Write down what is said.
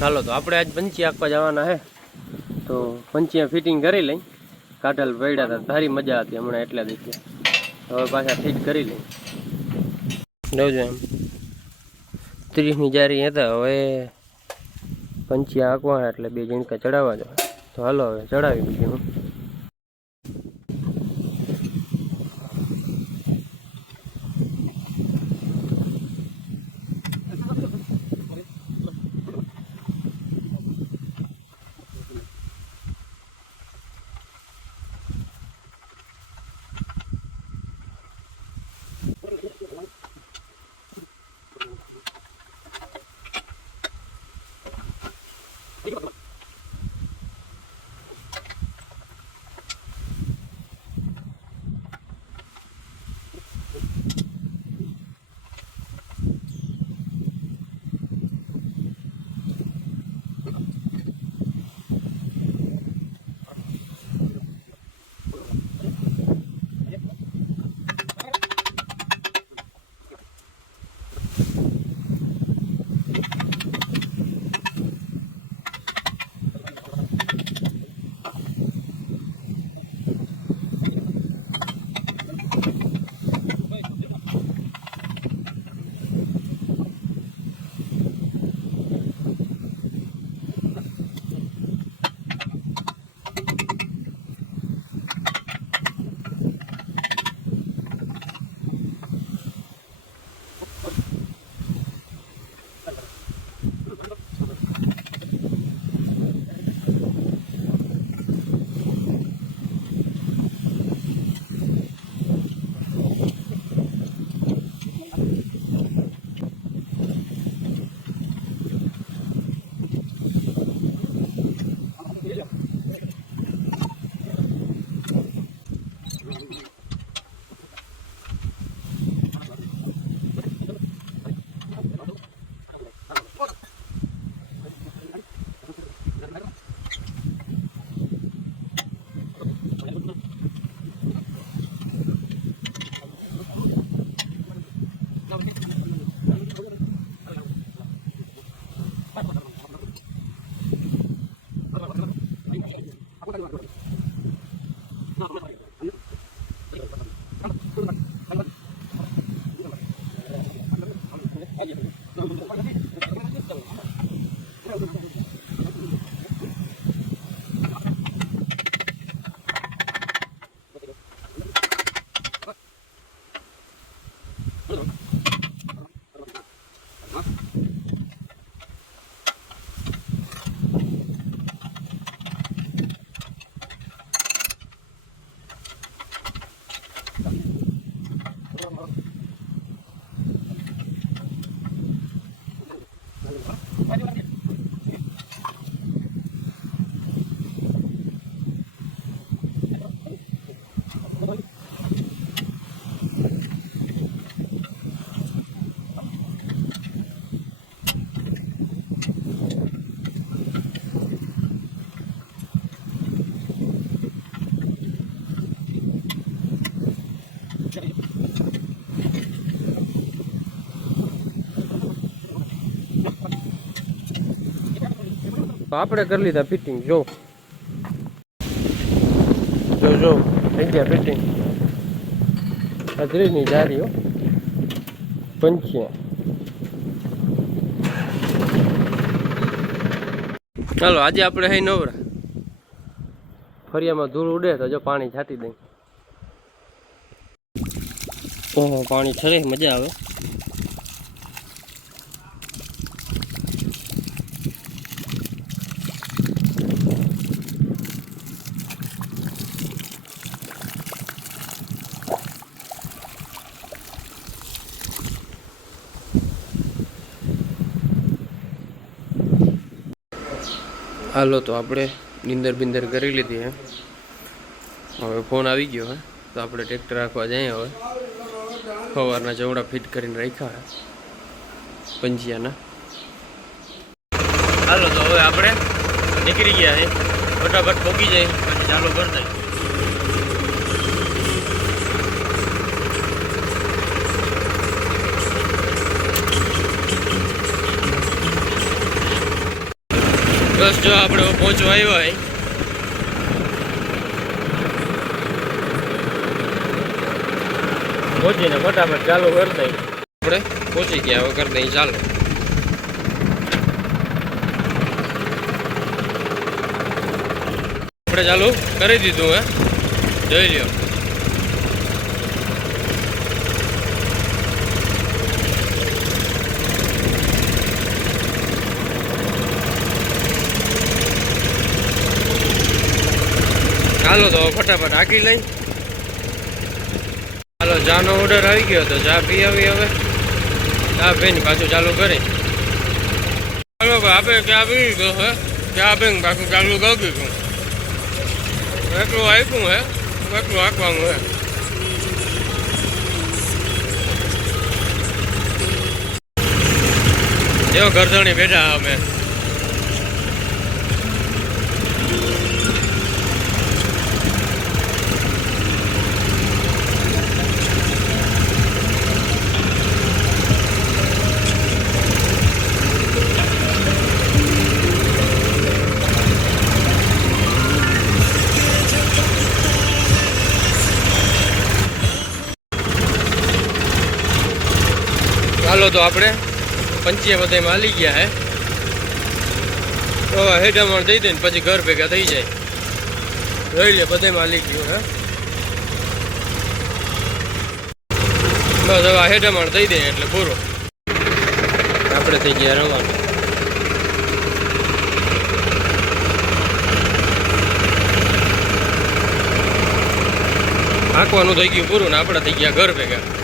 ચાલો તો આપણે આજ પંચી આંકવા જવાના હે, તો પંચીયા ફિટિંગ કરી લઈ. કાઢલ પડ્યા હતા, સારી મજા હતી હમણાં એટલા દિવસે. હવે પાછા ફિટ કરી લઈ. જોજો એમ 30ની જારી હતા. હવે પંચીયા આંકવા એટલે 2 ઝીણકા ચડાવવા દો. તો હાલો હવે ચડાવી બીજું હું. આપણે કરી લીધા ફિટિંગ. જો જો જો થઈ ગયા ફિટિંગ. 30ની જારીઓ પંચીયા. ચાલો આજે આપણે હઈ નવરા. ફરિયામાં ધૂળ ઉડે તો જો પાણી છાંટી દઈ. ઓહો પાણી ઠરે, મજા આવે. હાલો તો આપણે નીંદર બિંદર કરી લીધી હે. હવે ફોન આવી ગયો હે તો આપણે ટ્રેક્ટર રાખવા જઈએ. હવે સવારના જવડા ફિટ કરીને રાખ્યા હે પંચિયાના. હાલો તો હવે આપણે નીકળી ગયા હે. ફટાફટ પહોંચી જાય પછી ચાલુ કરતા. બસ જો આપણે પહોંચવા આવ્યા હોય પહોંચીને ફટાફટ ચાલુ કરી દઈ આપણે પહોંચી ગયા હવે કરી દઈ ચાલુ આપણે ચાલુ કરી દીધું હે જોઈ લ્યો ચાલો તો ફટાફટ હાકી લઈ ચાલો ચાનો ઓર્ડર આવી ગયો તો ચા પી આવી હવે ચા પીને પાછું ચાલુ કરી ચાલો આપે ચા પી ગયો હે ચા પીને પાછું ચાલુ કરી દીધું એટલું આપ્યું હે એટલું હાંકવાનું હે એવો ગરદણી બેઠા અમે ચાલો તો આપણે પંચીએ બધામાં હાલી ગયા હે તો હેઠામણ દઈ દે ને પછી ઘર ભેગા થઈ જાય રહી લે બધામાં હાલી ગયું હે બસ હવે હેઠામણ દઈ દે એટલે પૂરો આપણે થઈ ગયા રવાના હાંકવાનું થઈ ગયું પૂરું ને આપણે થઈ ગયા ઘર ભેગા